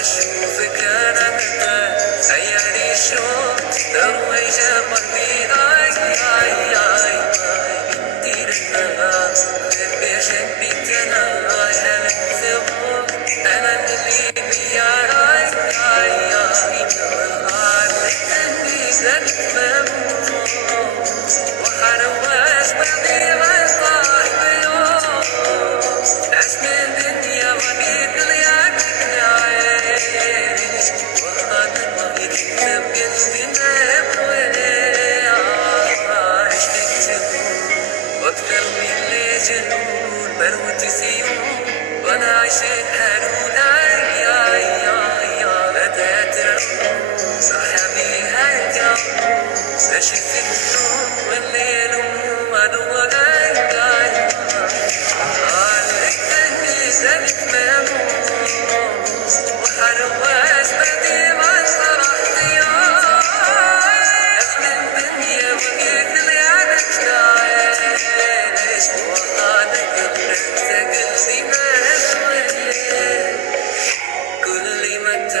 أشوفك أنا متى عيالي شوق درويجة قلبي انتي لنا ليش بيتنا أنا نكتبه أنا اللي بيا اني لك ممنوع وحرواش بعدي ما صاحب يوم عشت الدنيا وبيك لياك عايش وخاطر ما يكتب قلبي ما عايش تكتبون واكثر من اللي جنون بروت سيون وانا عايشين هارون لا تترون صاحبي هيا ماشي في النوم والليل ومدوى وحرواش بدي ما صرحت يوم أحلى الدنيا وقيت اللي عدك تعيش وخانك بنفسك اللي ما شوي كل ما انت